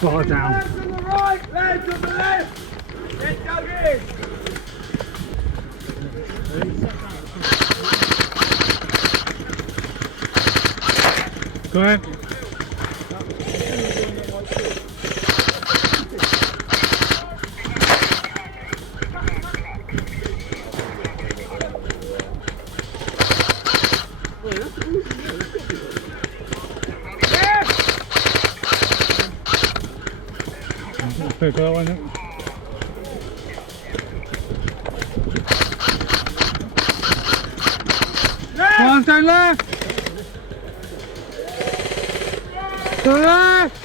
Bartertown. Legs on the right, legs on the left. Let's go in. Go ahead. Pick that one up. One down left. To the left.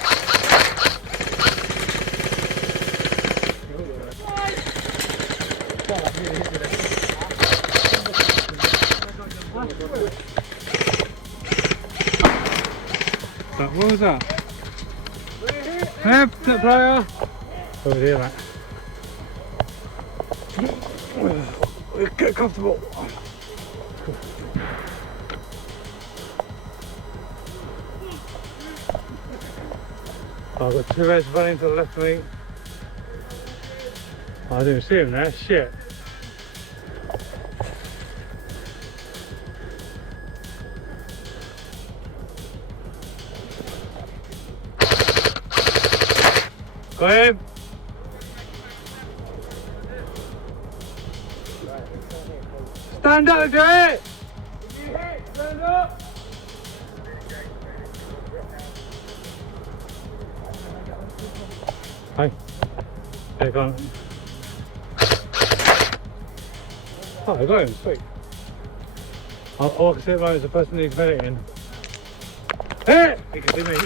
What was that? Yep, that player. Over here, mate. Get comfortable. I've got two reds running to the left of me. I didn't see him there, shit. Got him. Stand up, Jay! Stand up. Hi. Take on. Oh, I got him, sweet. All I can see at the moment is the person who's meditating. Hey! You can see me.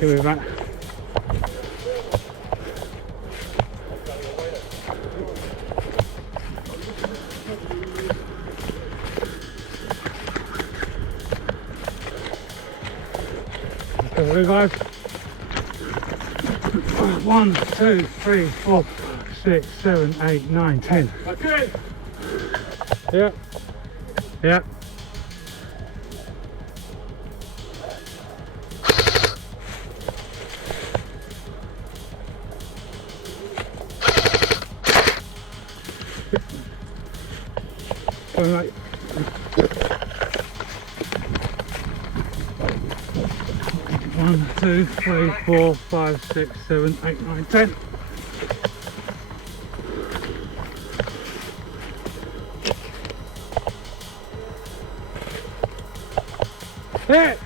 Give me that. Let's go, guys. 1, 2, 3, 4, 6, 7, 8, 9, 10. Okay. Yeah. Yeah. All right. 1, 2, 3, 4, 5, 6, 7, 8, 9, 10. Hit!